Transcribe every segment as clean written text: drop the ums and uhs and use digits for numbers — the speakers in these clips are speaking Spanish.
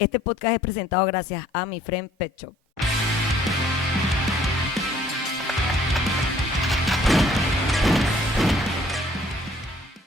Este podcast es presentado gracias a Mi Friend Pet Shop.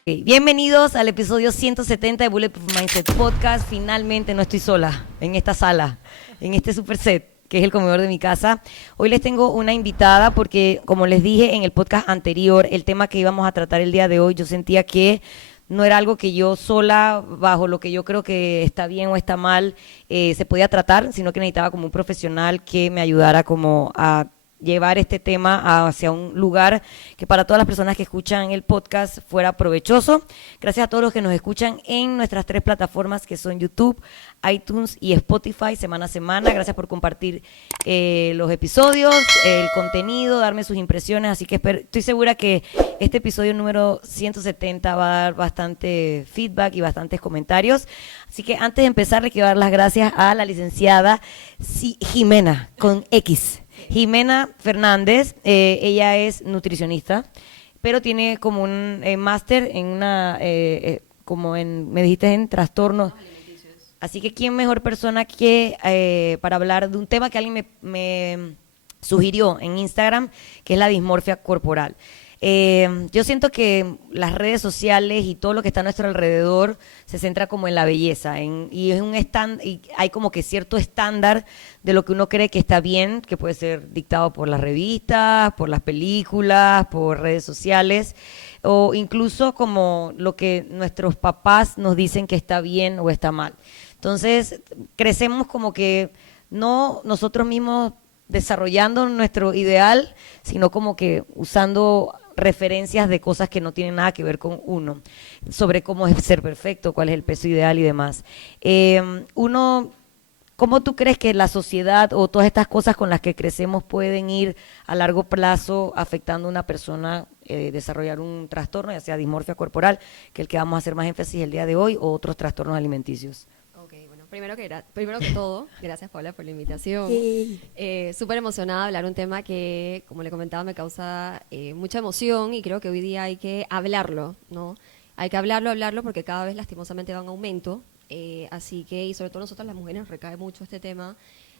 Okay, bienvenidos al episodio 170 de Bulletproof Mindset Podcast. Finalmente no estoy sola en esta sala, en este super set, que es el comedor de mi casa. Hoy les tengo una invitada porque, como les dije en el podcast anterior, el tema que íbamos a tratar el día de hoy, yo sentía que no era algo que yo sola, bajo lo que yo creo que está bien o está mal, se podía tratar, sino que necesitaba como un profesional que me ayudara como a llevar este tema hacia un lugar que para todas las personas que escuchan el podcast fuera provechoso. Gracias a todos los que nos escuchan en nuestras 3 plataformas que son YouTube, iTunes y Spotify semana a semana. Gracias por compartir los episodios, el contenido, darme sus impresiones. Así que estoy segura que este episodio número 170 va a dar bastante feedback y bastantes comentarios. Así que antes de empezar le quiero dar las gracias a la licenciada Jimena, con X. Jimena Fernández, ella es nutricionista, pero tiene como un máster en una, me dijiste, en trastornos. Así que quién mejor persona que para hablar de un tema que alguien me sugirió en Instagram, que es la dismorfia corporal. Yo siento que las redes sociales y todo lo que está a nuestro alrededor se centra como en la belleza y hay como que cierto estándar de lo que uno cree que está bien, que puede ser dictado por las revistas, por las películas, por redes sociales, o incluso como lo que nuestros papás nos dicen que está bien o está mal. Entonces crecemos como que no nosotros mismos desarrollando nuestro ideal, sino como que usando referencias de cosas que no tienen nada que ver con uno, sobre cómo es ser perfecto, cuál es el peso ideal y demás. ¿Cómo tú crees que la sociedad o todas estas cosas con las que crecemos pueden ir a largo plazo afectando a una persona desarrollar un trastorno, ya sea dismorfia corporal, que es el que vamos a hacer más énfasis el día de hoy, o otros trastornos alimenticios? Primero que todo, gracias Paula por la invitación. Súper emocionada de hablar un tema que, como le comentaba, me causa mucha emoción y creo que hoy día hay que hablarlo, ¿no? Hay que hablarlo porque cada vez lastimosamente va en aumento. Así que, y sobre todo nosotras las mujeres nos recae mucho este tema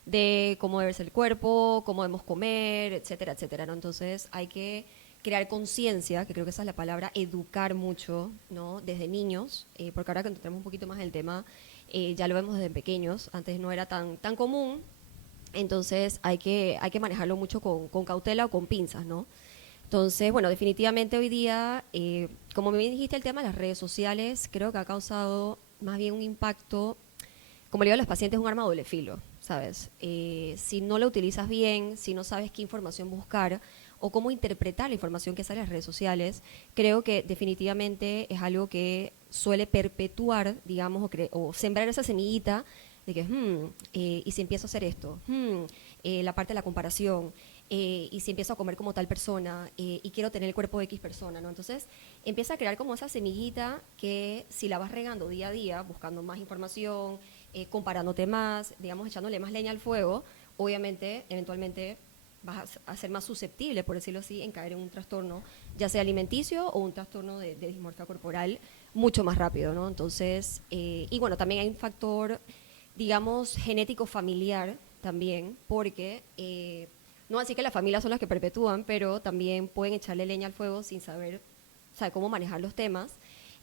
de cómo debe ser el cuerpo, cómo debemos comer, etcétera, etcétera, ¿no? Entonces hay que crear conciencia, que creo que esa es la palabra, educar mucho, ¿no? Desde niños, porque ahora que entramos un poquito más en el tema, ya lo vemos desde pequeños, antes no era tan común, entonces hay que manejarlo mucho con cautela o con pinzas, ¿no? Entonces, bueno, definitivamente hoy día, como me dijiste, el tema de las redes sociales creo que ha causado más bien un impacto, como le digo a los pacientes, un arma de doble filo, ¿sabes? Si no lo utilizas bien, si no sabes qué información buscar o cómo interpretar la información que sale en las redes sociales, creo que definitivamente es algo que suele perpetuar, digamos, o sembrar esa semillita de que, y si empiezo a hacer esto, la parte de la comparación, y si empiezo a comer como tal persona, y quiero tener el cuerpo de X persona, ¿no? Entonces, empieza a crear como esa semillita que si la vas regando día a día, buscando más información, comparándote más, digamos, echándole más leña al fuego, obviamente, eventualmente vas a ser más susceptible, por decirlo así, en caer en un trastorno, ya sea alimenticio o un trastorno de dismorfia corporal, mucho más rápido, ¿no? Entonces, y bueno, también hay un factor, digamos, genético familiar también, porque no así que las familias son las que perpetúan, pero también pueden echarle leña al fuego sin saber, cómo manejar los temas.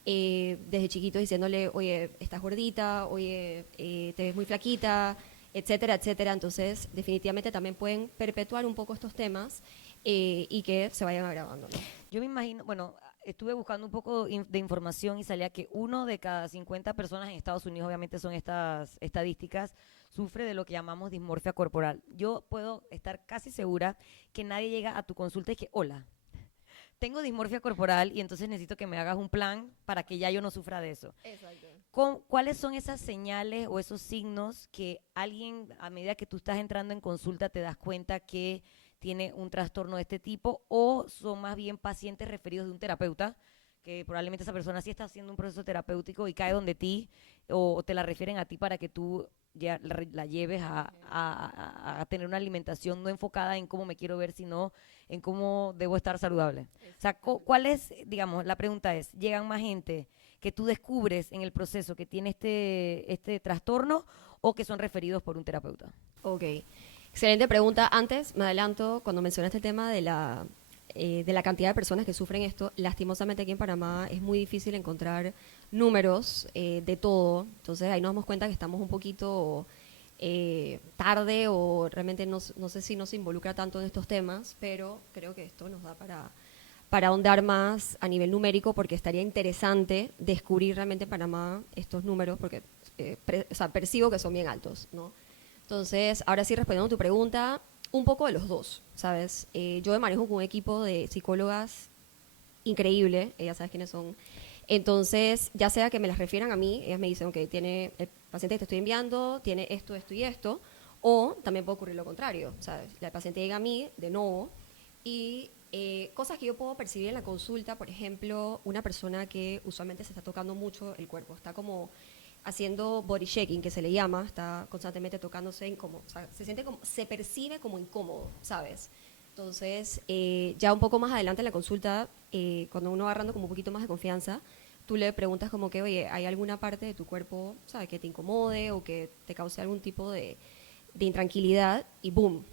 Desde chiquitos diciéndole, oye, estás gordita, oye, te ves muy flaquita, etcétera, etcétera. Entonces, definitivamente también pueden perpetuar un poco estos temas y que se vayan agravando, ¿no? Yo me imagino, bueno, estuve buscando un poco de información y salía que 1 de cada 50 personas en Estados Unidos, obviamente son estas estadísticas, sufre de lo que llamamos dismorfia corporal. Yo puedo estar casi segura que nadie llega a tu consulta y que, hola, tengo dismorfia corporal y entonces necesito que me hagas un plan para que ya yo no sufra de eso. Exacto. ¿Cuáles son esas señales o esos signos que alguien, a medida que tú estás entrando en consulta, te das cuenta que tiene un trastorno de este tipo, o son más bien pacientes referidos de un terapeuta, que probablemente esa persona sí está haciendo un proceso terapéutico y cae donde ti, o te la refieren a ti para que tú ya la lleves a tener una alimentación no enfocada en cómo me quiero ver, sino en cómo debo estar saludable? O sea, ¿cuál es, digamos, la pregunta es, llegan más gente que tú descubres en el proceso que tiene este trastorno o que son referidos por un terapeuta? Ok, excelente pregunta. Antes, me adelanto, cuando mencionaste el tema de la cantidad de personas que sufren esto, lastimosamente aquí en Panamá es muy difícil encontrar números de todo. Entonces ahí nos damos cuenta que estamos un poquito tarde o realmente no sé si no se involucra tanto en estos temas, pero creo que esto nos da para ahondar más a nivel numérico, porque estaría interesante descubrir realmente en Panamá estos números, porque o sea, percibo que son bien altos, ¿no? Entonces, ahora sí, respondiendo a tu pregunta, un poco de los dos, ¿sabes? Yo me manejo con un equipo de psicólogas increíble, ellas sabes quiénes son. Entonces, ya sea que me las refieran a mí, ellas me dicen, ok, tiene el paciente que te estoy enviando, tiene esto, esto y esto, o también puede ocurrir lo contrario, ¿sabes? La paciente llega a mí de nuevo y cosas que yo puedo percibir en la consulta, por ejemplo, una persona que usualmente se está tocando mucho el cuerpo, está como haciendo body shaking, que se le llama, está constantemente tocándose incómodo, o sea, se siente como, se percibe como incómodo, ¿sabes? Entonces, ya un poco más adelante en la consulta, cuando uno va agarrando como un poquito más de confianza, tú le preguntas como que, oye, ¿hay alguna parte de tu cuerpo, ¿sabes?, que te incomode o que te cause algún tipo de intranquilidad, y boom,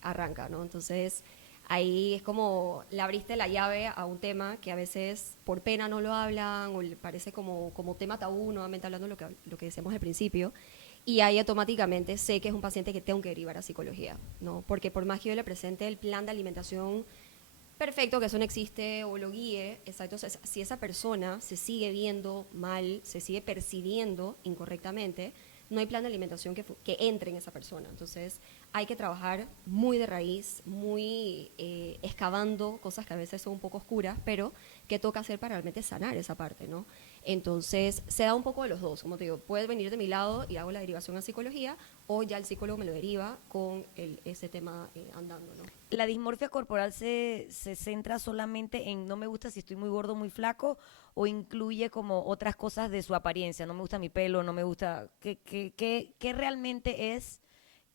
arranca, ¿no? Entonces, ahí es como le abriste la llave a un tema que a veces por pena no lo hablan o le parece como tema tabú, nuevamente hablando de lo que decíamos al principio, y ahí automáticamente sé que es un paciente que tengo que derivar a psicología, ¿no? Porque por más que yo le presente el plan de alimentación perfecto, que eso no existe, o lo guíe, exacto, si esa persona se sigue viendo mal, se sigue percibiendo incorrectamente, no hay plan de alimentación que entre en esa persona. Entonces hay que trabajar muy de raíz, muy excavando cosas que a veces son un poco oscuras, pero que toca hacer para realmente sanar esa parte, ¿no? Entonces se da un poco de los dos, como te digo, puedes venir de mi lado y hago la derivación a psicología, o ya el psicólogo me lo deriva con ese tema andando, ¿no? La dismorfia corporal se centra solamente en no me gusta si estoy muy gordo, muy flaco, o incluye como otras cosas de su apariencia, no me gusta mi pelo, no me gusta, ¿qué realmente es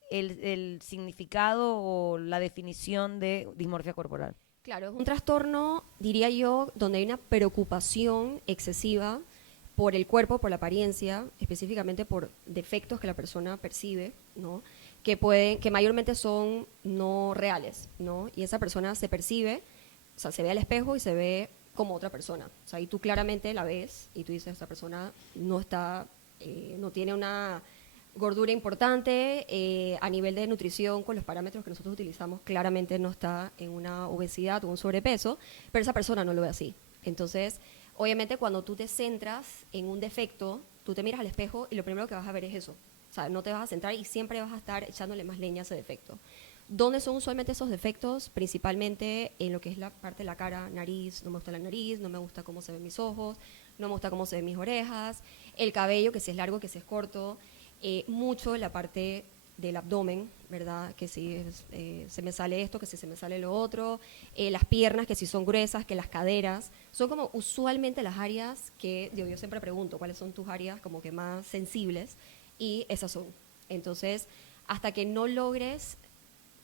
el significado o la definición de dismorfia corporal? Claro, es un trastorno, diría yo, donde hay una preocupación excesiva por el cuerpo, por la apariencia, específicamente por defectos que la persona percibe, ¿no? Que mayormente son no reales, ¿no? Y esa persona se percibe, o sea, se ve al espejo y se ve como otra persona. O sea, y tú claramente la ves y tú dices, esta persona no está, no tiene una gordura importante, a nivel de nutrición, con los parámetros que nosotros utilizamos, claramente no está en una obesidad o un sobrepeso, pero esa persona no lo ve así. Entonces, obviamente cuando tú te centras en un defecto, tú te miras al espejo y lo primero que vas a ver es eso. O sea, no te vas a centrar y siempre vas a estar echándole más leña a ese defecto. ¿Dónde son usualmente esos defectos? Principalmente en lo que es la parte de la cara, nariz, no me gusta la nariz, no me gusta cómo se ven mis ojos, no me gusta cómo se ven mis orejas, el cabello, que si es largo, que si es corto, mucho la parte del abdomen, ¿verdad? Que si se me sale esto, que si se me sale lo otro, las piernas, que si son gruesas, que las caderas, son como usualmente las áreas que, digo, yo siempre pregunto, ¿cuáles son tus áreas como que más sensibles? Y esas son. Entonces, hasta que no logres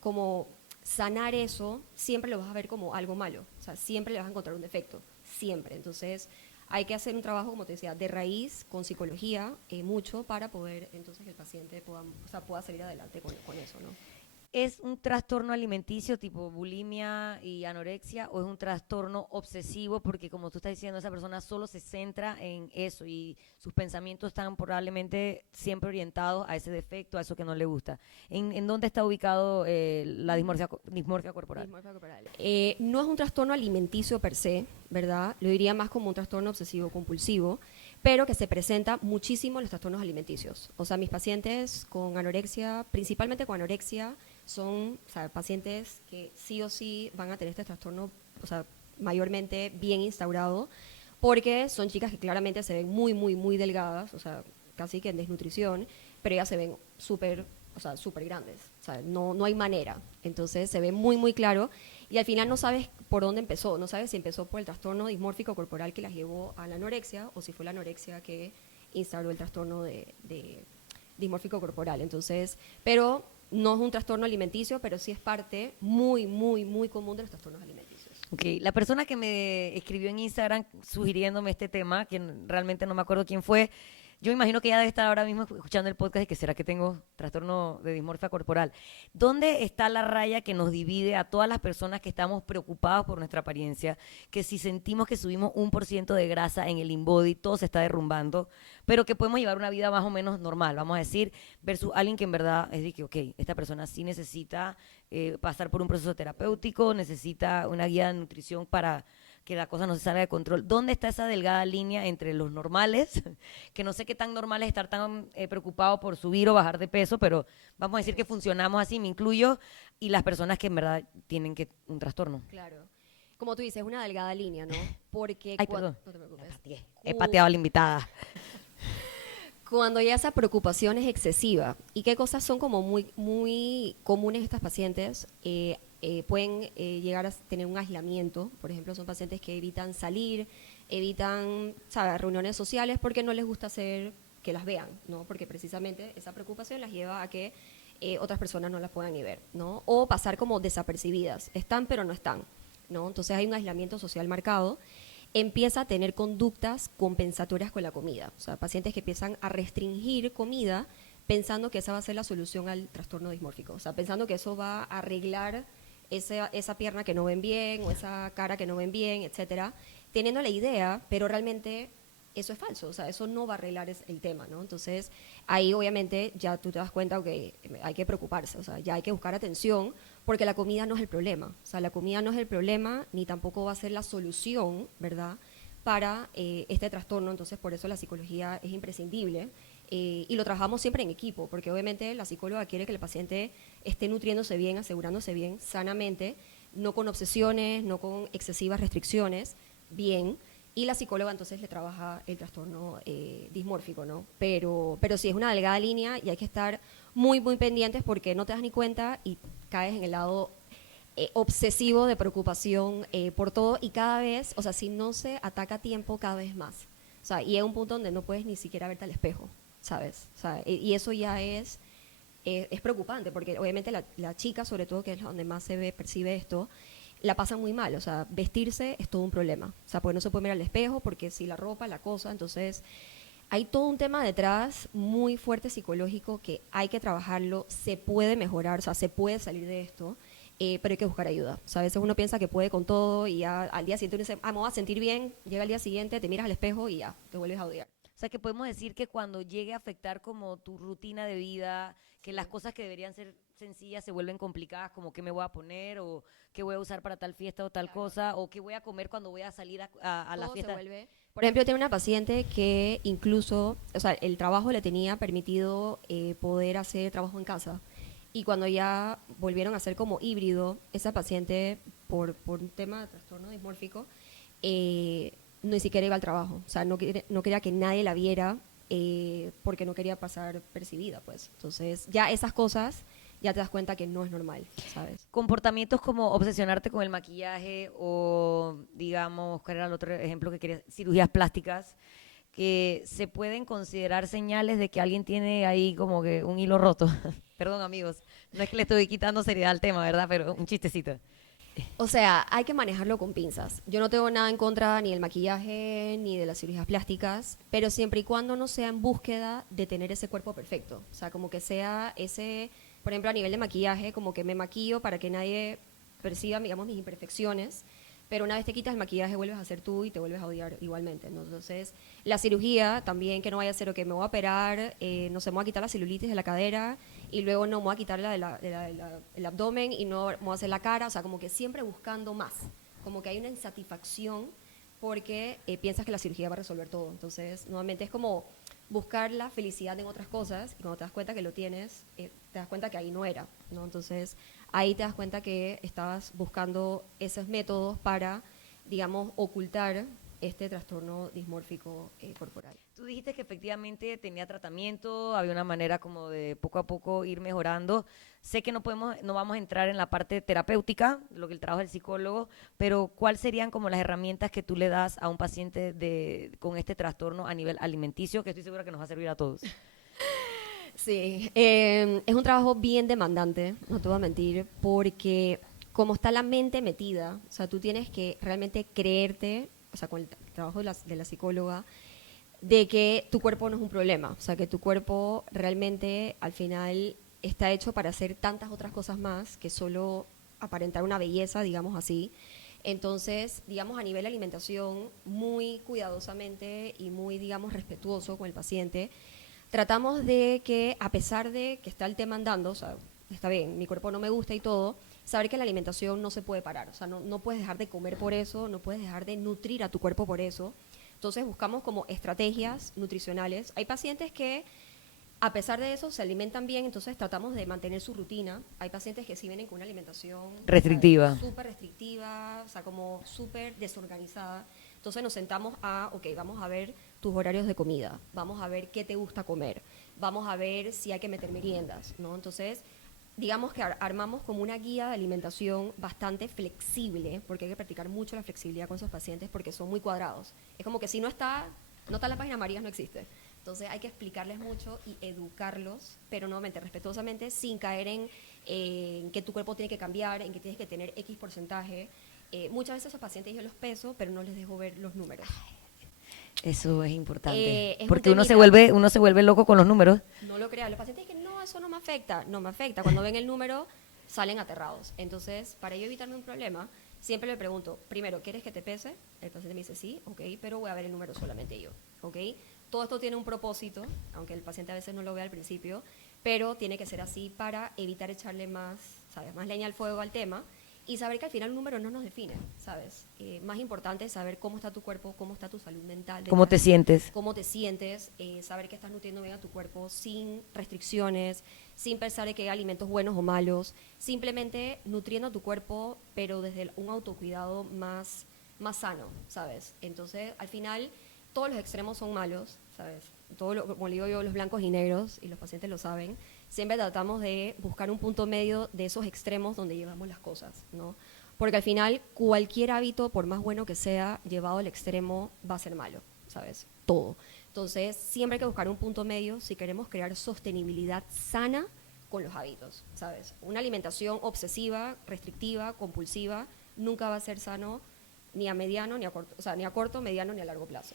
como sanar eso, siempre lo vas a ver como algo malo, o sea, siempre le vas a encontrar un defecto, siempre. Entonces, hay que hacer un trabajo, como te decía, de raíz, con psicología, mucho, para poder entonces que el paciente pueda, o sea, pueda salir adelante con eso, ¿no? ¿Es un trastorno alimenticio tipo bulimia y anorexia o es un trastorno obsesivo? Porque como tú estás diciendo, esa persona solo se centra en eso y sus pensamientos están probablemente siempre orientados a ese defecto, a eso que no le gusta. ¿En dónde está ubicado la dismorfia corporal? Dismorfia corporal. No es un trastorno alimenticio per se, ¿verdad? Lo diría más como un trastorno obsesivo compulsivo, pero que se presenta muchísimo en los trastornos alimenticios. O sea, mis pacientes con anorexia, principalmente con anorexia, son, o sea, pacientes que sí o sí van a tener este trastorno, o sea, mayormente bien instaurado, porque son chicas que claramente se ven muy, muy, muy delgadas, o sea, casi que en desnutrición, pero ellas se ven súper, o sea, súper grandes, o sea, no hay manera. Entonces se ve muy, muy claro y al final no sabes por dónde empezó, no sabes si empezó por el trastorno dismórfico corporal que las llevó a la anorexia o si fue la anorexia que instauró el trastorno de dismórfico corporal. Entonces, pero no es un trastorno alimenticio, pero sí es parte muy, muy, muy común de los trastornos alimenticios. Ok, la persona que me escribió en Instagram sugiriéndome este tema, que realmente no me acuerdo quién fue, yo me imagino que ella debe estar ahora mismo escuchando el podcast y que será que tengo trastorno de dismorfia corporal. ¿Dónde está la raya que nos divide a todas las personas que estamos preocupados por nuestra apariencia? Que si sentimos que subimos 1% de grasa en el InBody, todo se está derrumbando, pero que podemos llevar una vida más o menos normal, vamos a decir, versus alguien que en verdad es de que, ok, esta persona sí necesita pasar por un proceso terapéutico, necesita una guía de nutrición para que la cosa no se salga de control. ¿Dónde está esa delgada línea entre los normales, que no sé qué tan normal es estar tan preocupado por subir o bajar de peso, pero vamos a decir que funcionamos así, me incluyo, y las personas que en verdad tienen que un trastorno? Claro. Como tú dices, es una delgada línea, ¿no? Porque Ay, perdón. no te preocupes. He pateado a la invitada. Cuando ya esa preocupación es excesiva, ¿y qué cosas son como muy comunes estas pacientes? Pueden llegar a tener un aislamiento, por ejemplo, son pacientes que evitan salir, evitan, ¿sabes?, reuniones sociales porque no les gusta hacer que las vean, ¿no? Porque precisamente esa preocupación las lleva a que otras personas no las puedan ni ver, ¿no? O pasar como desapercibidas, están pero no están, ¿no? Entonces hay un aislamiento social marcado. Empieza a tener conductas compensatorias con la comida. O sea, pacientes que empiezan a restringir comida pensando que esa va a ser la solución al trastorno dismórfico. O sea, pensando que eso va a arreglar esa pierna que no ven bien o esa cara que no ven bien, etcétera, teniendo la idea, pero realmente eso es falso. O sea, eso no va a arreglar el tema, ¿no? Entonces, ahí obviamente ya tú te das cuenta que hay que preocuparse. O sea, ya hay que buscar atención porque la comida no es el problema. O sea, la comida no es el problema ni tampoco va a ser la solución, ¿verdad?, para este trastorno. Entonces, por eso la psicología es imprescindible y lo trabajamos siempre en equipo, porque obviamente la psicóloga quiere que el paciente esté nutriéndose bien, asegurándose bien, sanamente, no con obsesiones, no con excesivas restricciones, bien, y la psicóloga entonces le trabaja el trastorno dismórfico, ¿no? Pero sí es una delgada línea y hay que estar muy pendientes porque no te das ni cuenta y caes en el lado obsesivo de preocupación por todo y cada vez, o sea, si no se ataca a tiempo, cada vez más. O sea, y es un punto donde no puedes ni siquiera verte al espejo, ¿sabes? O sea, y eso ya es preocupante porque obviamente la chica, sobre todo, que es donde más se ve, percibe esto, la pasan muy mal. O sea, vestirse es todo un problema. O sea, porque no se puede mirar al espejo, porque si la ropa, la cosa, entonces hay todo un tema detrás muy fuerte psicológico que hay que trabajarlo, se puede mejorar, o sea, se puede salir de esto, pero hay que buscar ayuda. O sea, a veces uno piensa que puede con todo y ya al día siguiente uno dice, me voy a sentir bien, llega el día siguiente, te miras al espejo y ya, te vuelves a odiar. O sea, que podemos decir que cuando llegue a afectar como tu rutina de vida, que las cosas que deberían ser sencillas se vuelven complicadas, como qué me voy a poner o qué voy a usar para tal fiesta o tal cosa, o qué voy a comer cuando voy a salir a la Todo fiesta. se vuelve. Por ejemplo, tengo una paciente que incluso, o sea, el trabajo le tenía permitido poder hacer trabajo en casa. Y cuando ya volvieron a ser como híbrido, esa paciente, por un tema de trastorno dismórfico, ni siquiera iba al trabajo. O sea, no quería que nadie la viera porque no quería pasar percibida, pues. Entonces, ya esas cosas, ya te das cuenta que no es normal, ¿sabes? Comportamientos como obsesionarte con el maquillaje o, digamos, ¿cuál era el otro ejemplo que querías? Cirugías plásticas, que se pueden considerar señales de que alguien tiene ahí como que un hilo roto. Perdón, amigos, no es que le estoy quitando seriedad al tema, ¿verdad? Pero un chistecito. O sea, hay que manejarlo con pinzas. Yo no tengo nada en contra ni del maquillaje ni de las cirugías plásticas, pero siempre y cuando no sea en búsqueda de tener ese cuerpo perfecto. O sea, como que sea ese, por ejemplo, a nivel de maquillaje, como que me maquillo para que nadie perciba, digamos, mis imperfecciones, pero una vez te quitas el maquillaje vuelves a ser tú y te vuelves a odiar igualmente, ¿no? Entonces, la cirugía también, que no vaya a ser o que me voy a operar, no sé, me voy a quitar la celulitis de la cadera y luego no me voy a quitar el abdomen y no me voy a hacer la cara, o sea, como que siempre buscando más, como que hay una insatisfacción porque piensas que la cirugía va a resolver todo. Entonces, nuevamente es como buscar la felicidad en otras cosas y cuando te das cuenta que lo tienes, te das cuenta que ahí no era, ¿no? Entonces, ahí te das cuenta que estabas buscando esos métodos para, digamos, ocultar este trastorno dismórfico corporal. Tú dijiste que efectivamente tenía tratamiento, había una manera como de poco a poco ir mejorando. Sé que no vamos a entrar en la parte terapéutica, lo que el trabajo del psicólogo, pero ¿cuáles serían como las herramientas que tú le das a un paciente con este trastorno a nivel alimenticio, que estoy segura que nos va a servir a todos? Sí, es un trabajo bien demandante, no te voy a mentir, porque como está la mente metida, o sea, tú tienes que realmente creerte, o sea, con el trabajo de la psicóloga, de que tu cuerpo no es un problema, o sea, que tu cuerpo realmente al final está hecho para hacer tantas otras cosas más que solo aparentar una belleza, digamos así. Entonces, digamos, a nivel de alimentación, muy cuidadosamente y muy, digamos, respetuoso con el paciente, tratamos de que, a pesar de que está el tema andando, o sea, está bien, mi cuerpo no me gusta y todo, saber que la alimentación no se puede parar, o sea, no puedes dejar de comer por eso, no puedes dejar de nutrir a tu cuerpo por eso. Entonces buscamos como estrategias nutricionales. Hay pacientes que, a pesar de eso, se alimentan bien, entonces tratamos de mantener su rutina. Hay pacientes que sí vienen con una alimentación Restrictiva. súper restrictiva, o sea, como súper desorganizada. Entonces nos sentamos a, ok, vamos a ver tus horarios de comida, vamos a ver qué te gusta comer, vamos a ver si hay que meter meriendas, ¿no? Entonces, digamos que armamos como una guía de alimentación bastante flexible, porque hay que practicar mucho la flexibilidad con esos pacientes porque son muy cuadrados. Es como que si no está en la página Marías, no existe. Entonces hay que explicarles mucho y educarlos, pero nuevamente respetuosamente, sin caer en que tu cuerpo tiene que cambiar, en que tienes que tener X porcentaje. Muchas veces a esos pacientes yo los peso, pero no les dejo ver los números. Eso es importante. Es Porque un uno se vuelve loco con los números. No lo crean. Los pacientes dicen, no, eso no me afecta. No me afecta. Cuando ven el número, salen aterrados. Entonces, para yo evitarme un problema, siempre le pregunto, primero, ¿quieres que te pese? El paciente me dice, sí, ok, pero voy a ver el número solamente yo, ok. Todo esto tiene un propósito, aunque el paciente a veces no lo vea al principio, pero tiene que ser así para evitar echarle más, ¿sabes?, más leña al fuego al tema y saber que al final un número no nos define, ¿sabes? Más importante es saber cómo está tu cuerpo, cómo está tu salud mental. ¿Cómo te sientes? Cómo te sientes, saber que estás nutriendo bien a tu cuerpo sin restricciones, sin pensar en que hay alimentos buenos o malos, simplemente nutriendo a tu cuerpo, pero desde un autocuidado más sano, ¿sabes? Entonces, al final, todos los extremos son malos, ¿sabes? Como le digo yo, los blancos y negros, y los pacientes lo saben, siempre tratamos de buscar un punto medio de esos extremos donde llevamos las cosas, ¿no? Porque al final, cualquier hábito, por más bueno que sea, llevado al extremo, va a ser malo, ¿sabes? Todo. Entonces, siempre hay que buscar un punto medio si queremos crear sostenibilidad sana con los hábitos, ¿sabes? Una alimentación obsesiva, restrictiva, compulsiva, nunca va a ser sano ni a mediano, ni a corto, o sea, ni a corto, mediano, ni a largo plazo.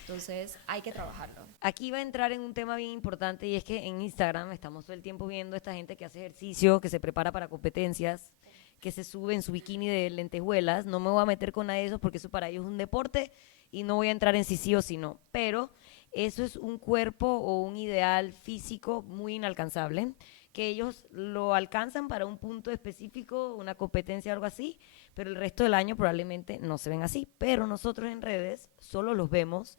Entonces, hay que trabajarlo. Aquí va a entrar en un tema bien importante y es que en Instagram estamos todo el tiempo viendo a esta gente que hace ejercicio, que se prepara para competencias, que se sube en su bikini de lentejuelas. No me voy a meter con nada de eso porque eso para ellos es un deporte y no voy a entrar en si sí o si no. Pero eso es un cuerpo o un ideal físico muy inalcanzable, que ellos lo alcanzan para un punto específico, una competencia o algo así, pero el resto del año probablemente no se ven así. Pero nosotros en redes solo los vemos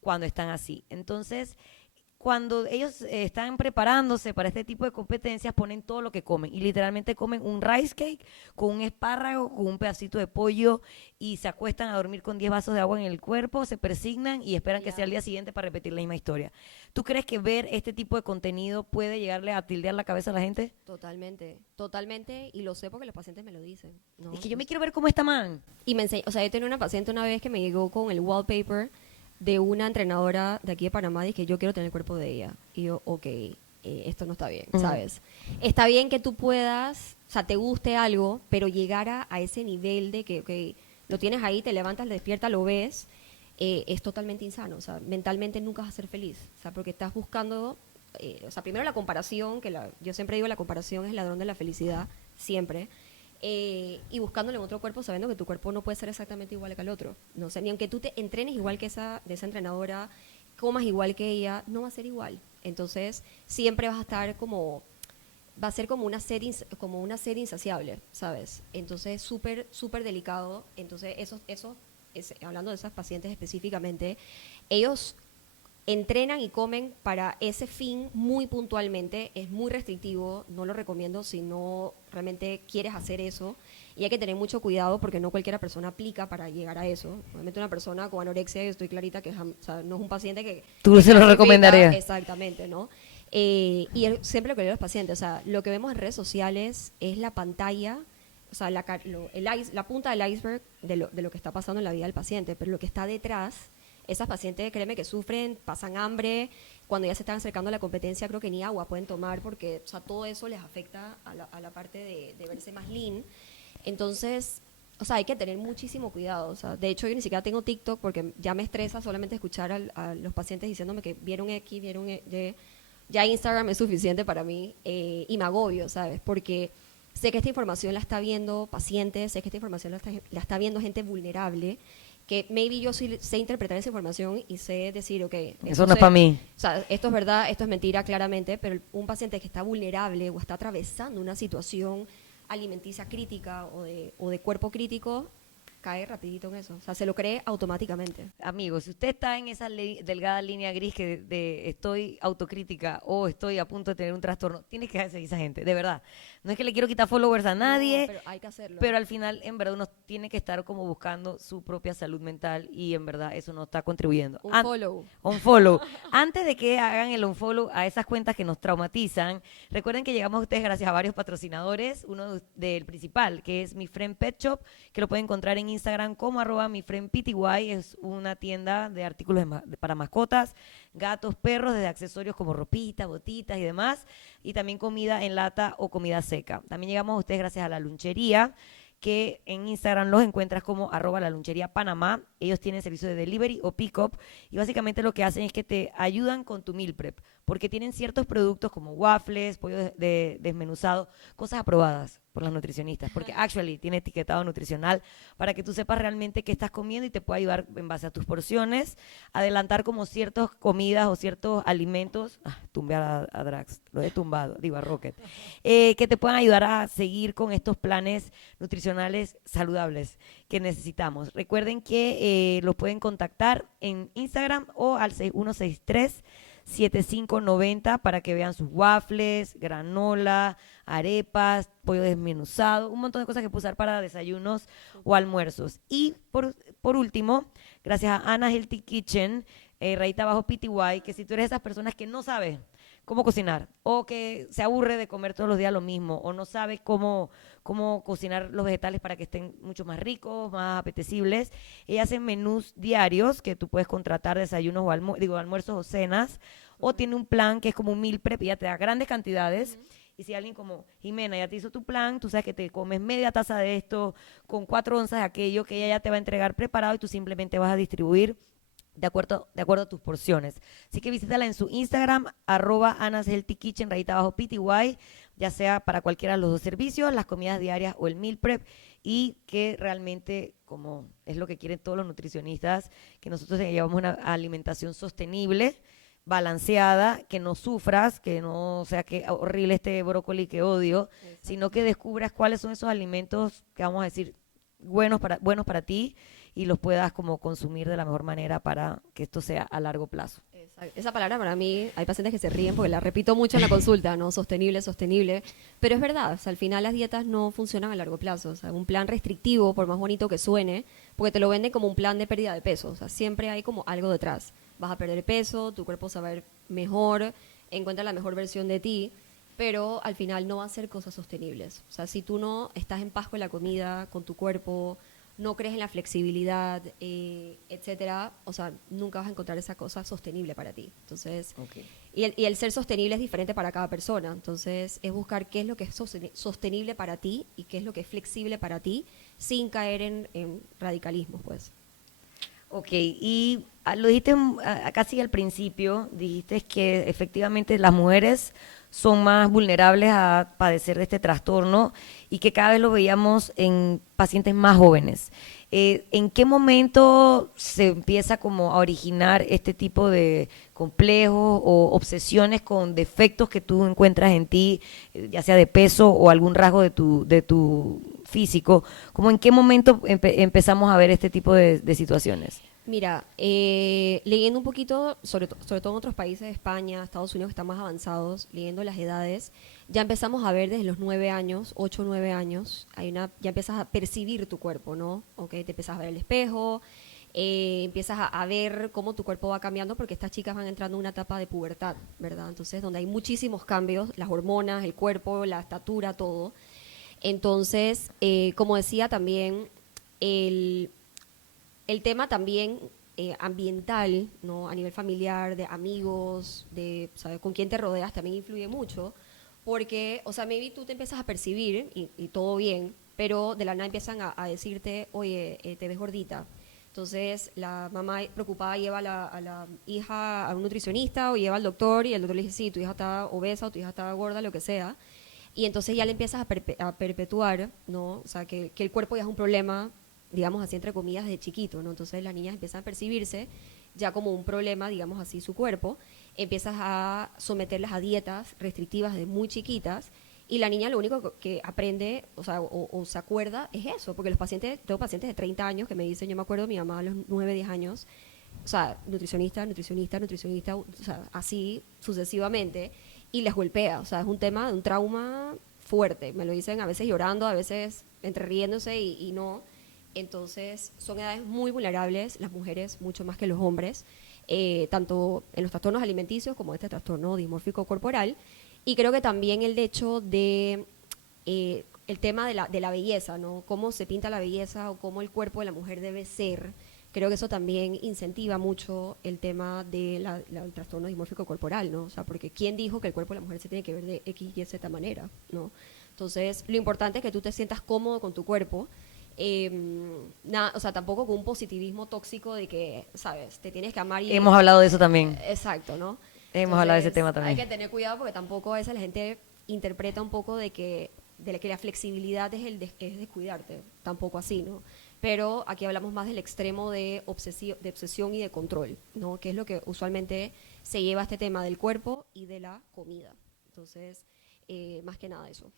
cuando están así. Entonces, cuando ellos están preparándose para este tipo de competencias, ponen todo lo que comen y literalmente comen un rice cake con un espárrago, con un pedacito de pollo y se acuestan a dormir con 10 vasos de agua en el cuerpo, se persignan y esperan que sea el día siguiente para repetir la misma historia. ¿Tú crees que ver este tipo de contenido puede llegarle a tildear la cabeza a la gente? Totalmente, totalmente, y lo sé porque los pacientes me lo dicen, ¿no? Es que yo me quiero ver cómo está man. Y me enseñó, o sea, yo tenía una paciente una vez que me llegó con el wallpaper de una entrenadora de aquí de Panamá y que yo quiero tener el cuerpo de ella. Y yo, ok, esto no está bien, ¿sabes? Está bien que tú puedas, o sea, te guste algo, pero llegar a ese nivel de que, ok, lo tienes ahí, te levantas, le despiertas, lo ves, es totalmente insano. O sea, mentalmente nunca vas a ser feliz. O sea, porque estás buscando, o sea, primero la comparación, yo siempre digo la comparación es el ladrón de la felicidad, siempre. Y buscándole en otro cuerpo, sabiendo que tu cuerpo no puede ser exactamente igual que el otro. No sé, ni aunque tú te entrenes igual que de esa entrenadora, comas igual que ella, no va a ser igual. Entonces, siempre vas a estar va a ser como una sed insaciable, ¿sabes? Entonces, súper, súper delicado. Entonces, hablando de esas pacientes específicamente, ellos entrenan y comen para ese fin muy puntualmente, es muy restrictivo, no lo recomiendo si no realmente quieres hacer eso, y hay que tener mucho cuidado porque no cualquier persona aplica para llegar a eso. Obviamente una persona con anorexia, yo estoy clarita que o sea, no es un paciente que... ¿Tú se lo recomendarías? Exactamente, ¿no? Siempre lo que le digo a los pacientes, o sea, lo que vemos en redes sociales es la pantalla, o sea, la punta del iceberg de lo que está pasando en la vida del paciente, pero lo que está detrás... Esas pacientes, créeme, que sufren, pasan hambre, cuando ya se están acercando a la competencia creo que ni agua pueden tomar porque, o sea, todo eso les afecta a la parte de verse más lean. Entonces, o sea, hay que tener muchísimo cuidado. O sea, de hecho, yo ni siquiera tengo TikTok porque ya me estresa solamente escuchar a los pacientes diciéndome que vieron X, vieron Y. Ya Instagram es suficiente para mí y me agobio, ¿sabes? Porque sé que esta información la está viendo pacientes, sé que esta información la está viendo gente vulnerable, que maybe yo sí sé interpretar esa información y sé decir, ok, Eso no es para mí. o sea, esto es verdad, esto es mentira claramente, pero un paciente que está vulnerable o está atravesando una situación alimenticia crítica o de cuerpo crítico, cae rapidito en eso. O sea, se lo cree automáticamente. Amigos, si usted está en esa delgada línea gris que de estoy autocrítica o estoy a punto de tener un trastorno, tiene que dejarse de esa gente, de verdad. No es que le quiero quitar followers a nadie, No, pero hay que hacerlo. pero al final, en verdad, uno tiene que estar como buscando su propia salud mental y en verdad eso no está contribuyendo. Un follow. Unfollow. Antes de que hagan el unfollow a esas cuentas que nos traumatizan, recuerden que llegamos a ustedes gracias a varios patrocinadores, uno del principal, que es Mi Friend Pet Shop, que lo pueden encontrar en Instagram como @mifriendpty, es una tienda de artículos para mascotas, gatos, perros, desde accesorios como ropita, botitas y demás, y también comida en lata o comida seca. También llegamos a ustedes gracias a La Lunchería, que en Instagram los encuentras como @laluncheriapanamá. Ellos tienen servicio de delivery o pick-up y básicamente lo que hacen es que te ayudan con tu meal prep, porque tienen ciertos productos como waffles, pollo desmenuzado, cosas aprobadas por los nutricionistas, porque actually tiene etiquetado nutricional para que tú sepas realmente qué estás comiendo y te pueda ayudar en base a tus porciones, adelantar como ciertas comidas o ciertos alimentos, tumbé a Drax, lo he tumbado, digo a Rocket, que te puedan ayudar a seguir con estos planes nutricionales saludables que necesitamos. Recuerden que los pueden contactar en Instagram o al 6163-7590 para que vean sus waffles, granola, arepas, pollo desmenuzado, un montón de cosas que puedo usar para desayunos o almuerzos. Y por último, gracias a Ana Healthy Kitchen, rayita abajo PTY, que si tú eres esas personas que no sabes cómo cocinar o que se aburre de comer todos los días lo mismo o no sabe cómo cocinar los vegetales para que estén mucho más ricos, más apetecibles. Ella hace menús diarios que tú puedes contratar desayunos o almuerzos o cenas, o tiene un plan que es como un meal prep y ya te da grandes cantidades. Y si alguien como Jimena ya te hizo tu plan, tú sabes que te comes media taza de esto con 4 onzas de aquello que ella ya te va a entregar preparado y tú simplemente vas a distribuir de acuerdo a tus porciones. Así que visítala en su Instagram, @AnasHealthyKitchen, _PTY, ya sea para cualquiera de los dos servicios, las comidas diarias o el meal prep, y que realmente, como es lo que quieren todos los nutricionistas, que nosotros llevamos una alimentación sostenible, balanceada, que no sufras, que no sea que horrible este brócoli que odio, sino que descubras cuáles son esos alimentos que vamos a decir buenos para ti y los puedas como consumir de la mejor manera para que esto sea a largo plazo. Esa palabra para mí, hay pacientes que se ríen porque la repito mucho en la consulta, ¿no? Sostenible, sostenible. Pero es verdad, o sea, al final las dietas no funcionan a largo plazo. O sea, un plan restrictivo, por más bonito que suene, porque te lo venden como un plan de pérdida de peso. O sea, siempre hay como algo detrás. Vas a perder peso, tu cuerpo se va a ver mejor, encuentra la mejor versión de ti, pero al final no va a ser cosas sostenibles. O sea, si tú no estás en paz con la comida, con tu cuerpo, no crees en la flexibilidad, etcétera, o sea, nunca vas a encontrar esa cosa sostenible para ti. Entonces, y el ser sostenible es diferente para cada persona. Entonces, es buscar qué es lo que es sostenible para ti y qué es lo que es flexible para ti, sin caer en radicalismos, pues. Ok, y lo dijiste casi al principio, dijiste que efectivamente las mujeres son más vulnerables a padecer de este trastorno y que cada vez lo veíamos en pacientes más jóvenes. ¿En qué momento se empieza como a originar este tipo de complejos o obsesiones con defectos que tú encuentras en ti, ya sea de peso o algún rasgo de tu físico? ¿Cómo en qué momento empezamos a ver este tipo de situaciones? Mira, leyendo un poquito, sobre todo en otros países, España, Estados Unidos, que están más avanzados, leyendo las edades, ya empezamos a ver desde los 9 años, 8 o 9 años, ya empiezas a percibir tu cuerpo, ¿no? Okay, te empiezas a ver el espejo, empiezas a ver cómo tu cuerpo va cambiando, porque estas chicas van entrando en una etapa de pubertad, ¿verdad? Entonces, donde hay muchísimos cambios, las hormonas, el cuerpo, la estatura, todo. Entonces, como decía también, el tema también ambiental, ¿no? A nivel familiar, de amigos, de ¿sabes? Con quién te rodeas también influye mucho, porque, o sea, maybe tú te empiezas a percibir y todo bien, pero de la nada empiezan a decirte, oye, te ves gordita. Entonces la mamá preocupada lleva a la hija a un nutricionista o lleva al doctor y el doctor le dice, sí, tu hija está obesa o tu hija está gorda, lo que sea. Y entonces ya le empiezas a perpetuar, ¿no? O sea, que el cuerpo ya es un problema, digamos así, entre comillas, de chiquito, ¿no? Entonces las niñas empiezan a percibirse ya como un problema, digamos así, su cuerpo. Empiezas a someterlas a dietas restrictivas de muy chiquitas y la niña lo único que aprende, o sea, o se acuerda es eso, porque tengo pacientes de 30 años que me dicen, yo me acuerdo de mi mamá a los 9, 10 años, o sea, nutricionista, o sea, así sucesivamente, y les golpea, o sea, es un tema de un trauma fuerte, me lo dicen a veces llorando, a veces entre riéndose y no. Entonces, son edades muy vulnerables, las mujeres mucho más que los hombres, tanto en los trastornos alimenticios como este trastorno dismórfico corporal. Y creo que también el hecho de el tema de la belleza, ¿no? Cómo se pinta la belleza o cómo el cuerpo de la mujer debe ser. Creo que eso también incentiva mucho el tema del trastorno dismórfico corporal, ¿no? O sea, porque ¿quién dijo que el cuerpo de la mujer se tiene que ver de X, Y, Z manera, ¿no? Entonces, lo importante es que tú te sientas cómodo con tu cuerpo. O sea, tampoco con un positivismo tóxico de que, ¿sabes? Te tienes que amar y... Hemos hablado de eso también. Exacto, ¿no? Hemos hablado de ese tema también. Hay que tener cuidado porque tampoco a veces la gente interpreta un poco de que la flexibilidad es descuidarte. Tampoco así, ¿no? Pero aquí hablamos más del extremo de obsesión y de control, ¿no? Que es lo que usualmente se lleva a este tema del cuerpo y de la comida. Entonces, más que nada eso.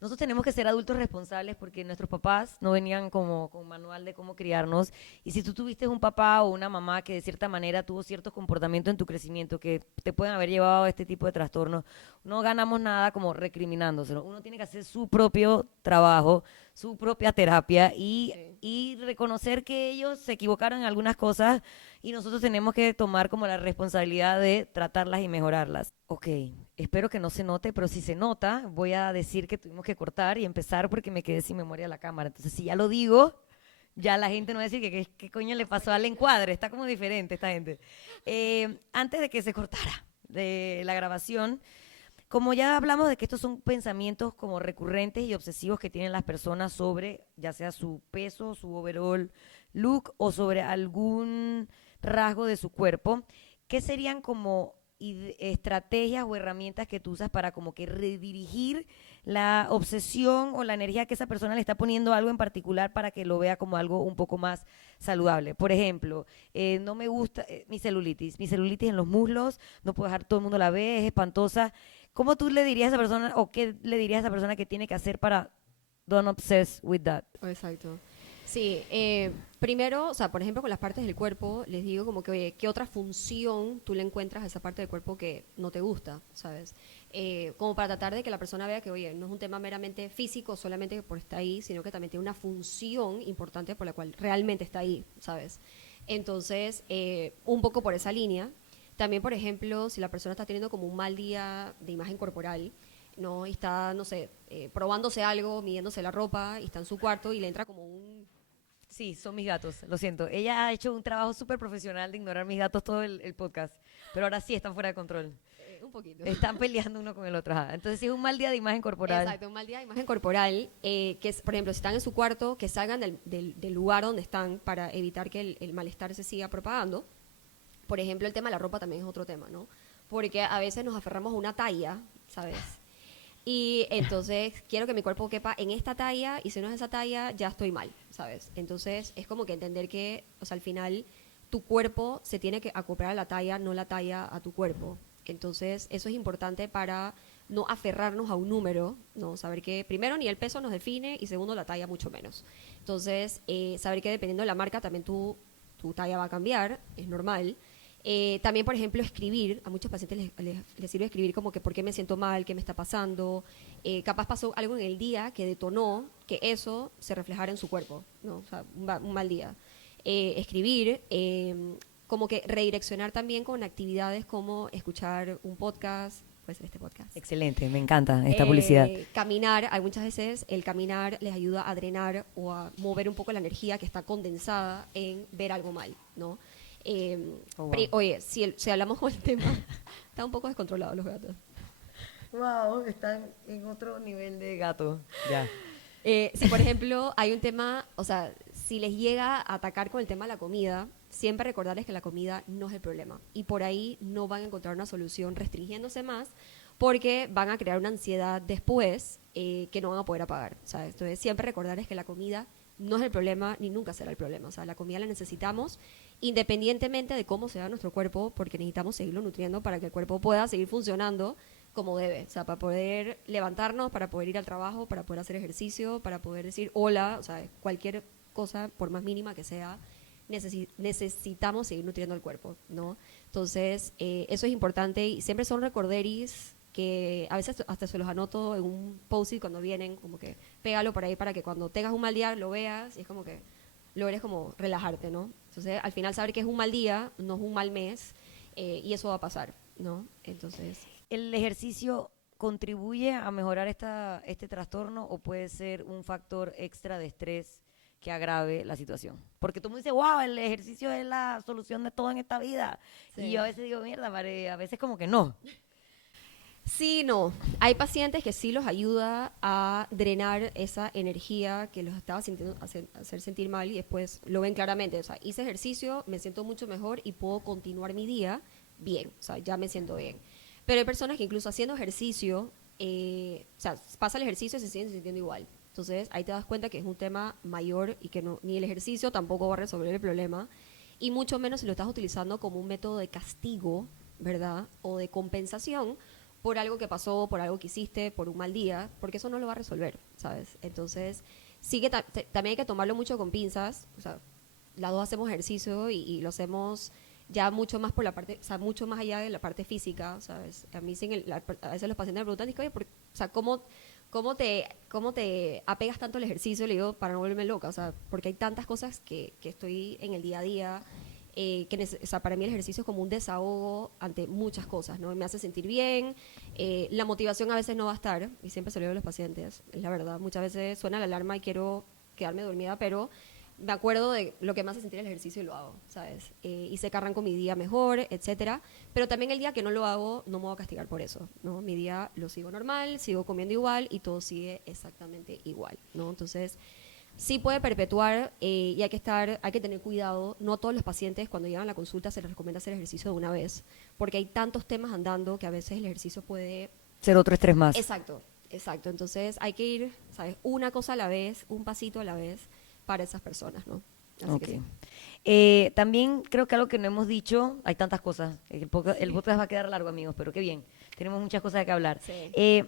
Nosotros tenemos que ser adultos responsables porque nuestros papás no venían como con manual de cómo criarnos. Y si tú tuviste un papá o una mamá que de cierta manera tuvo ciertos comportamientos en tu crecimiento que te pueden haber llevado a este tipo de trastornos, no ganamos nada como recriminándoselo. Uno tiene que hacer su propio trabajo, su propia terapia y reconocer que ellos se equivocaron en algunas cosas y nosotros tenemos que tomar como la responsabilidad de tratarlas y mejorarlas. Ok, espero que no se note, pero si se nota, voy a decir que tuvimos que cortar y empezar porque me quedé sin memoria de la cámara. Entonces, si ya lo digo, ya la gente no va a decir que qué coño le pasó al encuadre. Está como diferente esta gente. Antes de que se cortara de la grabación, como ya hablamos de que estos son pensamientos como recurrentes y obsesivos que tienen las personas sobre ya sea su peso, su overall look o sobre algún rasgo de su cuerpo, ¿qué serían como estrategias o herramientas que tú usas para como que redirigir la obsesión o la energía que esa persona le está poniendo a algo en particular para que lo vea como algo un poco más saludable? Por ejemplo, no me gusta mi celulitis en los muslos, no puedo dejar, todo el mundo la ve, es espantosa. ¿Cómo tú le dirías a esa persona o qué le dirías a esa persona que tiene que hacer para don't obsess with that? Exacto. Sí, primero, o sea, por ejemplo, con las partes del cuerpo, les digo como que, oye, ¿qué otra función tú le encuentras a esa parte del cuerpo que no te gusta, ¿sabes? Como para tratar de que la persona vea que, oye, no es un tema meramente físico, solamente por estar ahí, sino que también tiene una función importante por la cual realmente está ahí, ¿sabes? Entonces, un poco por esa línea. También, por ejemplo, si la persona está teniendo como un mal día de imagen corporal, ¿no? Y está, no sé, probándose algo, midiéndose la ropa, y está en su cuarto y le entra como un... Sí, son mis gatos, lo siento. Ella ha hecho un trabajo súper profesional de ignorar mis gatos todo el podcast, pero ahora sí están fuera de control. Un poquito. Están peleando uno con el otro. Ajá. Entonces, si es un mal día de imagen corporal. Exacto, un mal día de imagen corporal, que es, por ejemplo, si están en su cuarto, que salgan del lugar donde están para evitar que el malestar se siga propagando. Por ejemplo, el tema de la ropa también es otro tema, ¿no? Porque a veces nos aferramos a una talla, ¿sabes? Y entonces quiero que mi cuerpo quepa en esta talla y si no es esa talla ya estoy mal, ¿sabes? Entonces es como que entender que, o sea, al final tu cuerpo se tiene que acoplar a la talla, no la talla a tu cuerpo. Entonces eso es importante para no aferrarnos a un número, ¿no? Saber que primero ni el peso nos define y segundo la talla mucho menos. Entonces saber que dependiendo de la marca también tu talla va a cambiar, es normal. También, por ejemplo, escribir. A muchos pacientes les sirve escribir como que por qué me siento mal, qué me está pasando. Capaz pasó algo en el día que detonó que eso se reflejara en su cuerpo, ¿no? O sea, un mal día. Escribir, como que redireccionar también con actividades como escuchar un podcast, puede ser este podcast. Excelente, me encanta esta publicidad. Caminar, hay muchas veces el caminar les ayuda a drenar o a mover un poco la energía que está condensada en ver algo mal, ¿no? Oye, si hablamos con el tema, están un poco descontrolados los gatos. Wow, están en otro nivel de gato. Ya. Si, por ejemplo, hay un tema, o sea, si les llega a atacar con el tema de la comida, siempre recordarles que la comida no es el problema. Y por ahí no van a encontrar una solución restringiéndose más, porque van a crear una ansiedad después que no van a poder apagar, ¿sabes? Entonces, siempre recordarles que la comida no es el problema ni nunca será el problema. O sea, la comida la necesitamos independientemente de cómo sea nuestro cuerpo, porque necesitamos seguirlo nutriendo para que el cuerpo pueda seguir funcionando como debe. O sea, para poder levantarnos, para poder ir al trabajo, para poder hacer ejercicio, para poder decir hola, o sea, cualquier cosa, por más mínima que sea, necesitamos seguir nutriendo el cuerpo, ¿no? Entonces, eso es importante y siempre son recorderis que a veces hasta se los anoto en un post-it cuando vienen, como que pégalo por ahí para que cuando tengas un mal día lo veas y es como que logres como relajarte, ¿no? Entonces, al final saber que es un mal día, no es un mal mes, y eso va a pasar, ¿no? Entonces... ¿El ejercicio contribuye a mejorar este trastorno o puede ser un factor extra de estrés que agrave la situación? Porque tú me dices, wow, el ejercicio es la solución de todo en esta vida. Sí. Y yo a veces digo, mierda, a veces como que no. Sí, no. Hay pacientes que sí los ayuda a drenar esa energía que los estaba sintiendo, hacer sentir mal y después lo ven claramente. O sea, hice ejercicio, me siento mucho mejor y puedo continuar mi día bien. O sea, ya me siento bien. Pero hay personas que incluso haciendo ejercicio, o sea, pasa el ejercicio y se siguen sintiendo igual. Entonces, ahí te das cuenta que es un tema mayor y que no, ni el ejercicio tampoco va a resolver el problema. Y mucho menos si lo estás utilizando como un método de castigo, ¿verdad? O de compensación por algo que pasó, por algo que hiciste, por un mal día, porque eso no lo va a resolver, ¿sabes? Entonces, sí que también hay que tomarlo mucho con pinzas, o sea, las dos hacemos ejercicio y lo hacemos ya mucho más por la parte, o sea, mucho más allá de la parte física, ¿sabes? A mí a veces los pacientes me preguntan, oye, o sea, ¿cómo te apegas tanto al ejercicio? Le digo, para no volverme loca, o sea, porque hay tantas cosas que estoy en el día a día, o sea, para mí el ejercicio es como un desahogo ante muchas cosas, ¿no? Me hace sentir bien, la motivación a veces no va a estar, y siempre se lo digo a los pacientes, es la verdad, muchas veces suena la alarma y quiero quedarme dormida, pero me acuerdo de lo que me hace sentir el ejercicio y lo hago, ¿sabes? Y sé que arranco mi día mejor, etcétera, pero también el día que no lo hago no me voy a castigar por eso, ¿no? Mi día lo sigo normal, sigo comiendo igual y todo sigue exactamente igual, ¿no? Entonces, sí puede perpetuar y hay que tener cuidado. No a todos los pacientes cuando llegan a la consulta se les recomienda hacer ejercicio de una vez, porque hay tantos temas andando que a veces el ejercicio puede... Ser otro estrés más. Exacto, exacto. Entonces hay que ir, ¿sabes? Una cosa a la vez, un pasito a la vez para esas personas, ¿no? Así que sí. También creo que algo que no hemos dicho, hay tantas cosas, el podcast va a quedar largo, amigos, pero qué bien, tenemos muchas cosas de que hablar. Sí.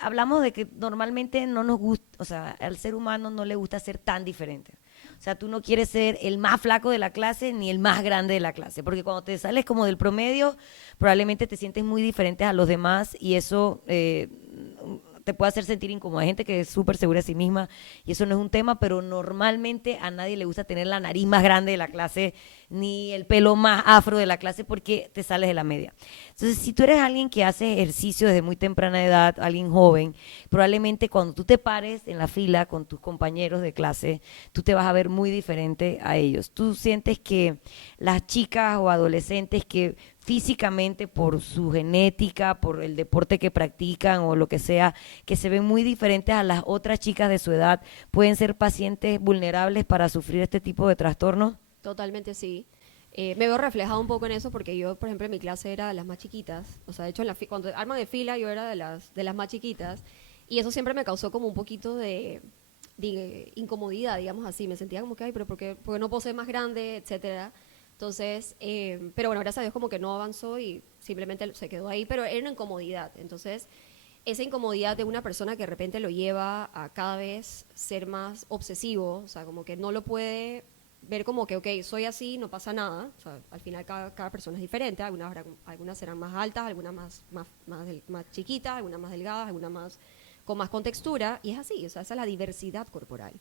Hablamos de que normalmente no nos gusta, o sea, al ser humano no le gusta ser tan diferente. O sea, tú no quieres ser el más flaco de la clase ni el más grande de la clase, porque cuando te sales como del promedio, probablemente te sientes muy diferente a los demás y eso te puede hacer sentir incómodo. Hay gente que es súper segura de sí misma y eso no es un tema, pero normalmente a nadie le gusta tener la nariz más grande de la clase ni el pelo más afro de la clase porque te sales de la media. Entonces, si tú eres alguien que hace ejercicio desde muy temprana edad, alguien joven, probablemente cuando tú te pares en la fila con tus compañeros de clase, tú te vas a ver muy diferente a ellos. Tú sientes que las chicas o adolescentes que físicamente por su genética, por el deporte que practican o lo que sea, que se ven muy diferentes a las otras chicas de su edad, pueden ser pacientes vulnerables para sufrir este tipo de trastornos. Totalmente sí. Me veo reflejado un poco en eso porque yo, por ejemplo, en mi clase era de las más chiquitas. O sea, de hecho, cuando arma de fila yo era de las más chiquitas. Y eso siempre me causó como un poquito de incomodidad, digamos así. Me sentía como que, ay, pero ¿por qué no puedo ser más grande, etcétera? Entonces, pero bueno, gracias a Dios como que no avanzó y simplemente se quedó ahí, pero era una incomodidad. Entonces, esa incomodidad de una persona que de repente lo lleva a cada vez ser más obsesivo, o sea, como que no lo puede ver como que, ok, soy así, no pasa nada. O sea, al final cada persona es diferente, algunas serán más altas, algunas más chiquitas, algunas más delgadas, algunas más con más contextura, y es así, o sea, esa es la diversidad corporal.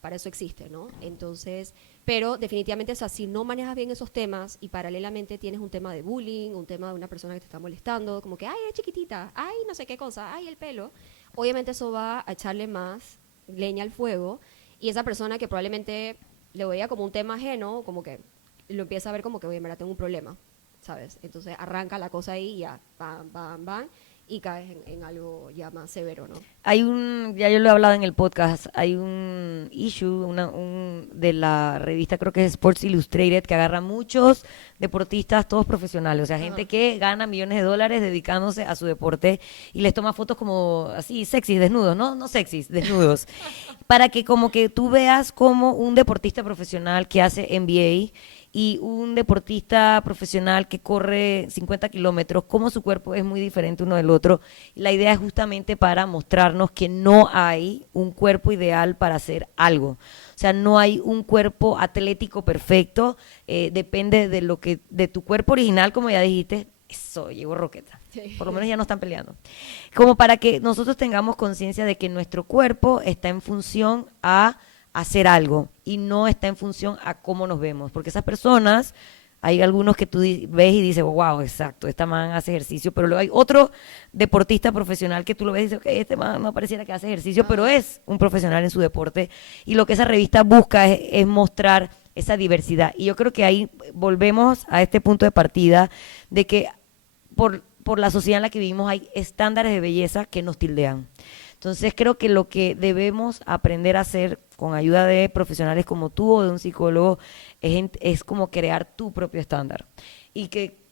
Para eso existe, ¿no? Entonces, pero definitivamente, o sea, si no manejas bien esos temas y paralelamente tienes un tema de bullying, un tema de una persona que te está molestando, como que, ay, es chiquitita, ay, no sé qué cosa, ay, el pelo, obviamente eso va a echarle más leña al fuego y esa persona que probablemente le veía como un tema ajeno, como que lo empieza a ver como que, oye, en verdad tengo un problema, ¿sabes? Entonces arranca la cosa ahí y ya, bam, bam, bam, y caes en algo ya más severo, ¿no? Ya yo lo he hablado en el podcast, hay un issue de la revista, creo que es Sports Illustrated, que agarra muchos deportistas, todos profesionales, o sea, gente Ajá. que gana millones de dólares dedicándose a su deporte y les toma fotos como así, sexys, desnudos, no sexys, desnudos, para que como que tú veas como un deportista profesional que hace NBA y un deportista profesional que corre 50 kilómetros, cómo su cuerpo es muy diferente uno del otro. La idea es justamente para mostrarnos que no hay un cuerpo ideal para hacer algo. O sea, no hay un cuerpo atlético perfecto, depende de tu cuerpo original, como ya dijiste. Eso, llegó Roqueta. Sí. Por lo menos ya no están peleando. Como para que nosotros tengamos conciencia de que nuestro cuerpo está en función a hacer algo y no está en función a cómo nos vemos. Porque esas personas, hay algunos que tú ves y dices, wow, exacto, esta man hace ejercicio, pero luego hay otro deportista profesional que tú lo ves y dices, ok, este man no pareciera que hace ejercicio, pero es un profesional en su deporte. Y lo que esa revista busca es mostrar esa diversidad. Y yo creo que ahí volvemos a este punto de partida de que por la sociedad en la que vivimos hay estándares de belleza que nos tildean. Entonces creo que lo que debemos aprender a hacer con ayuda de profesionales como tú o de un psicólogo es como crear tu propio estándar. Y que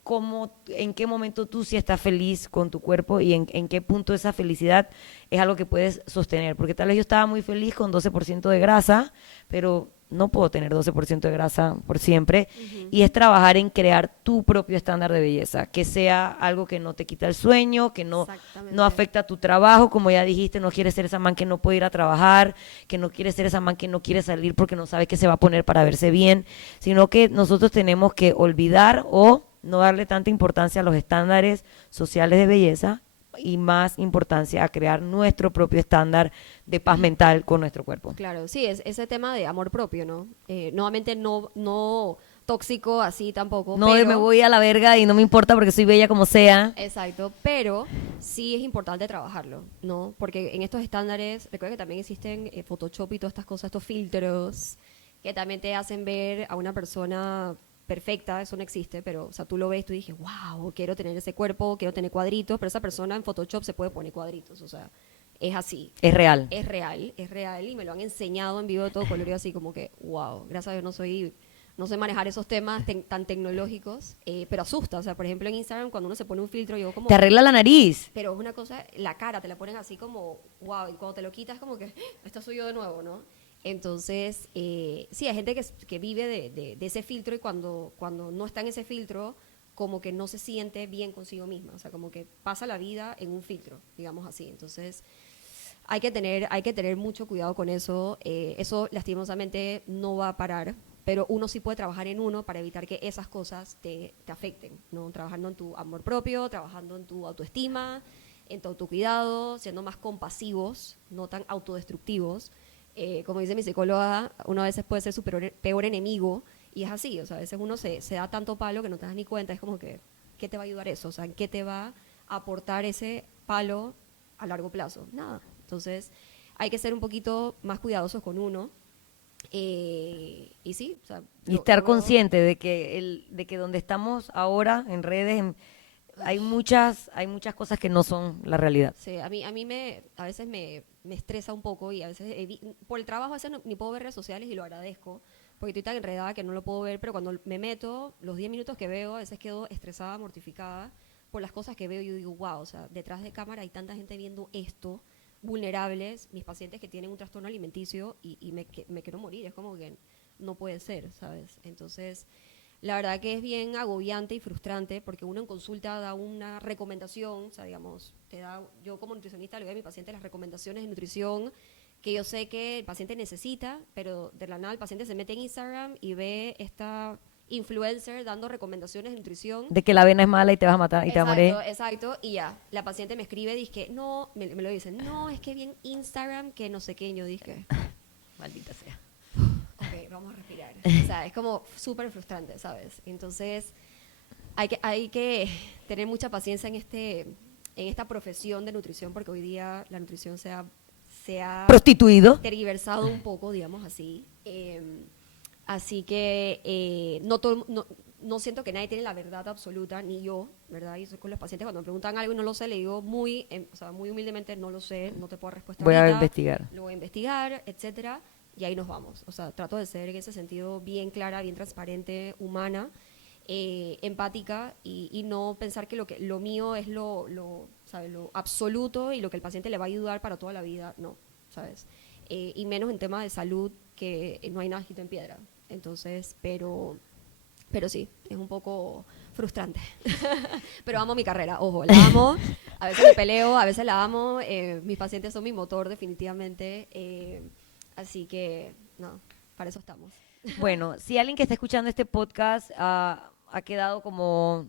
en qué momento tú sí estás feliz con tu cuerpo y en qué punto esa felicidad es algo que puedes sostener. Porque tal vez yo estaba muy feliz con 12% de grasa, pero no puedo tener 12% de grasa por siempre. Y es trabajar en crear tu propio estándar de belleza, que sea algo que no te quita el sueño, que no Exactamente. afecta tu trabajo, como ya dijiste, no quieres ser esa man que no puede ir a trabajar, que no quiere ser esa man que no quiere salir porque no sabe qué se va a poner para verse bien, sino que nosotros tenemos que olvidar o no darle tanta importancia a los estándares sociales de belleza y más importancia a crear nuestro propio estándar de paz mental con nuestro cuerpo. Claro, sí, es ese tema de amor propio, ¿no? Nuevamente no tóxico así tampoco, No de pero... me voy a la verga y no me importa porque soy bella como sea. Exacto, pero sí es importante trabajarlo, ¿no? Porque en estos estándares, recuerda que también existen Photoshop y todas estas cosas, estos filtros, que también te hacen ver a una persona perfecta, eso no existe, pero, o sea, tú lo ves, tú dices, wow, quiero tener ese cuerpo, quiero tener cuadritos, pero esa persona en Photoshop se puede poner cuadritos, o sea, es así. Es real. Es real, y me lo han enseñado en vivo de todo colorido, así como que, wow, gracias a Dios no sé manejar esos temas tan tecnológicos, pero asusta. O sea, por ejemplo, en Instagram, cuando uno se pone un filtro, yo como... Te arregla la nariz. Pero es una cosa, la cara te la ponen así como, wow, y cuando te lo quitas, como que, esta soy yo de nuevo, ¿no? Entonces, sí, hay gente que vive de ese filtro y cuando no está en ese filtro, como que no se siente bien consigo misma. O sea, como que pasa la vida en un filtro, digamos así. Entonces, hay que tener mucho cuidado con eso. Eso, lastimosamente, no va a parar, pero uno sí puede trabajar en uno para evitar que esas cosas te afecten, ¿no? Trabajando en tu amor propio, trabajando en tu autoestima, en tu autocuidado, siendo más compasivos, no tan autodestructivos. Como dice mi psicóloga, uno a veces puede ser su peor enemigo, y es así, o sea, a veces uno se da tanto palo que no te das ni cuenta, es como que, ¿qué te va a ayudar eso? O sea, ¿en qué te va a aportar ese palo a largo plazo? Nada. Entonces, hay que ser un poquito más cuidadosos con uno. Y sí, o sea, Y estar consciente de que donde estamos ahora en redes hay muchas cosas que no son la realidad. sí, a veces me estresa un poco y a veces, por el trabajo a veces ni puedo ver redes sociales y lo agradezco, porque estoy tan enredada que no lo puedo ver, pero cuando me meto, los 10 minutos que veo, a veces quedo estresada, mortificada por las cosas que veo y yo digo, wow, o sea, detrás de cámara hay tanta gente viendo esto, vulnerables, mis pacientes que tienen un trastorno alimenticio y me quiero morir, es como que no puede ser, ¿sabes? Entonces, la verdad que es bien agobiante y frustrante porque uno en consulta da una recomendación, o sea, digamos, yo como nutricionista le doy a mi paciente las recomendaciones de nutrición que yo sé que el paciente necesita, pero de la nada el paciente se mete en Instagram y ve esta influencer dando recomendaciones de nutrición. De que la avena es mala y te vas a matar y te vas a morir. Exacto, y ya, la paciente me escribe, dice que no, me lo dicen, no, es que bien Instagram, que no sé qué, y yo dije, Maldita sea. ok, vamos a respirar. O sea, es como súper frustrante, ¿sabes? Entonces, hay que tener mucha paciencia en esta profesión de nutrición, porque hoy día la nutrición se ha Prostituido. tergiversado un poco, digamos así. Así que no todo, no siento que nadie tiene la verdad absoluta, ni yo, ¿verdad? Y soy con los pacientes, cuando me preguntan algo y no lo sé, le digo o sea, muy humildemente, no lo sé, no te puedo dar respuesta Voy a ahorita, investigar. lo voy a investigar, etcétera, y ahí nos vamos. O sea, trato de ser en ese sentido bien clara, bien transparente, humana, empática, y no pensar que lo mío es ¿sabes? Lo absoluto y lo que el paciente le va a ayudar para toda la vida, no, ¿sabes? Y menos en temas de salud, que no hay nada escrito en piedra. Entonces, pero sí, es un poco frustrante. Pero amo mi carrera, ojo, la amo. A veces me peleo, a veces la amo. Mis pacientes son mi motor, definitivamente. Así que, no, para eso estamos. Bueno, si alguien que está escuchando este podcast ha quedado como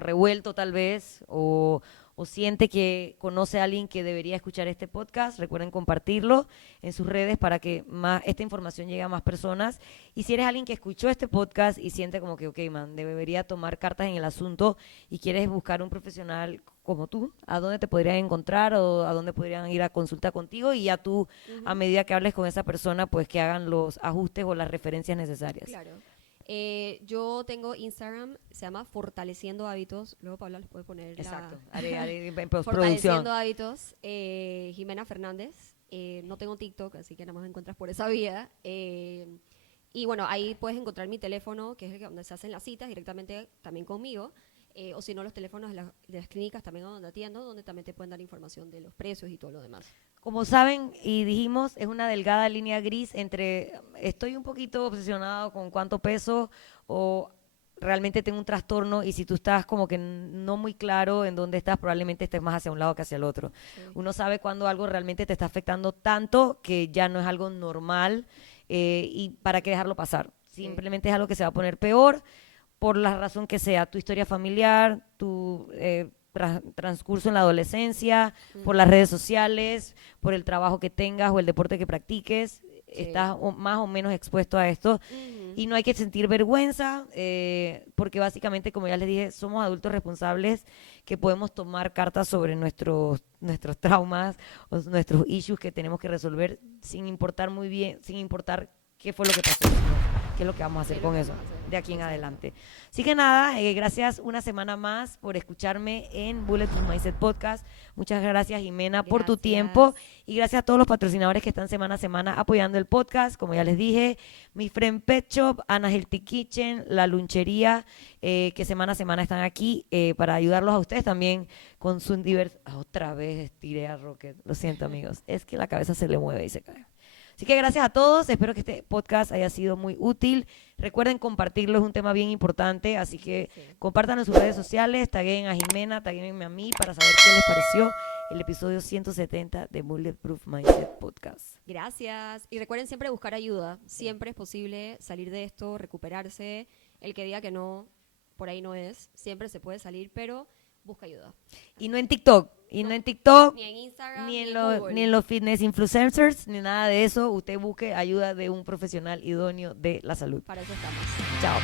revuelto tal vez, o siente que conoce a alguien que debería escuchar este podcast, recuerden compartirlo en sus redes para que esta información llegue a más personas. Y si eres alguien que escuchó este podcast y siente como que, ok, man, debería tomar cartas en el asunto y quieres buscar un profesional como tú, ¿a dónde te podrían encontrar o a dónde podrían ir a consulta contigo? Y ya tú, a medida que hables con esa persona, pues que hagan los ajustes o las referencias necesarias. Claro. Yo tengo Instagram, se llama Fortaleciendo Hábitos. Luego Paula les puede poner Exacto, haré en postproducción. Fortaleciendo Hábitos. Jimena Fernández. No tengo TikTok, así que nada más me encuentras por esa vía. Y bueno, ahí puedes encontrar mi teléfono, que es el donde se hacen las citas directamente también conmigo. O si no, los teléfonos de las clínicas también donde atiendo, donde también te pueden dar información de los precios y todo lo demás. Como saben y dijimos, es una delgada línea gris entre estoy un poquito obsesionado con cuánto peso o realmente tengo un trastorno, y si tú estás como que no muy claro en dónde estás, probablemente estés más hacia un lado que hacia el otro. Sí. Uno sabe cuando algo realmente te está afectando tanto que ya no es algo normal, y para qué dejarlo pasar. Simplemente es algo que se va a poner peor por la razón que sea, tu historia familiar, tu transcurso en la adolescencia, por las redes sociales, por el trabajo que tengas o el deporte que practiques, estás más o menos expuesto a esto. Y no hay que sentir vergüenza, porque básicamente, como ya les dije, somos adultos responsables que podemos tomar cartas sobre nuestros traumas o nuestros issues que tenemos que resolver sin importar qué fue lo que pasó, qué es lo que vamos a hacer con eso de aquí en adelante. Así que nada, gracias una semana más por escucharme en Bulletproof Mindset Podcast. Muchas gracias, Jimena, por tu tiempo, y gracias a todos los patrocinadores que están semana a semana apoyando el podcast. Como ya les dije, mi friend Pet Shop, Ana Healthy Kitchen, La Lunchería, que semana a semana están aquí para ayudarlos a ustedes también con su otra vez estiré a Rocket, lo siento amigos, es que la cabeza se le mueve y se cae. Así que gracias a todos, espero que este podcast haya sido muy útil. Recuerden compartirlo, es un tema bien importante, así que compartan en sus redes sociales, taguen a Jimena, taguenme a mí para saber qué les pareció el episodio 170 de Bulletproof Mindset Podcast. Gracias, y recuerden siempre buscar ayuda, siempre es posible salir de esto, recuperarse. El que diga que no, por ahí no es, siempre se puede salir, pero busca ayuda. Y no en TikTok, ni en Instagram, ni en los fitness influencers, ni nada de eso. Usted busque ayuda de un profesional idóneo de la salud. Para eso estamos. Chao.